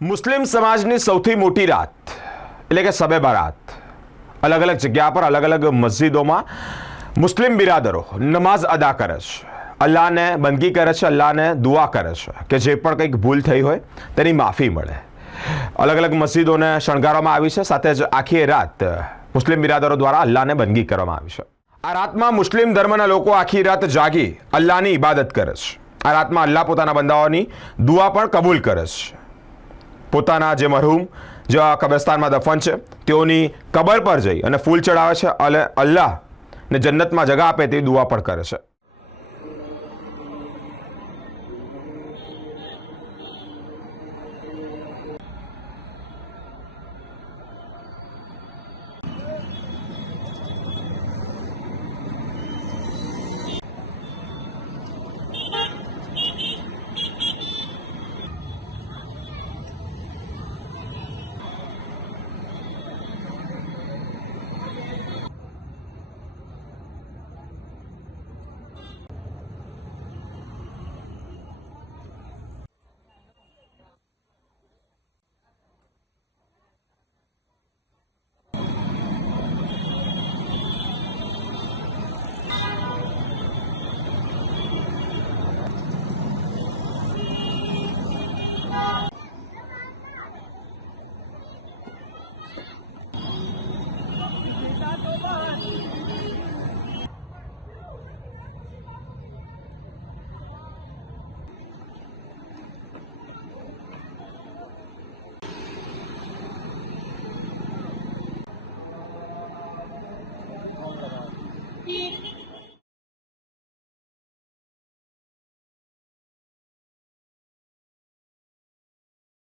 મુસ્લિમ સમાજની સૌથી મોટી રાત એટલે કે શબે બારાત અલગ અલગ જગ્યા પર અલગ અલગ મસ્જિદોમાં મુસ્લિમ બિરાદરો નમાઝ અદા કરે છે, અલ્લાહને બંદગી કરે છે, અલ્લાહને દુઆ કરે છે કે જે પણ કંઈક ભૂલ થઈ હોય તેની માફી મળે. અલગ અલગ મસ્જિદોને શણગારવામાં આવી છે, સાથે જ આખી રાત મુસ્લિમ બિરાદરો દ્વારા અલ્લાહને બંદગી કરવામાં આવી છે. આ રાતમાં મુસ્લિમ ધર્મના લોકો આખી રાત જાગી અલ્લાહની ઇબાદત કરે છે. આ રાતમાં અલ્લાહ પોતાના બંદાઓની દુઆ પણ કબૂલ કરે છે. પોતાના જે મરહૂમ જે કબ્રસ્તાનમાં દફન છે તેઓની કબર પર જઈ અને ફૂલ ચડાવે છે અને અલ્લાહને જન્નતમાં જગા આપે તેવી દુઆ પણ કરે છે.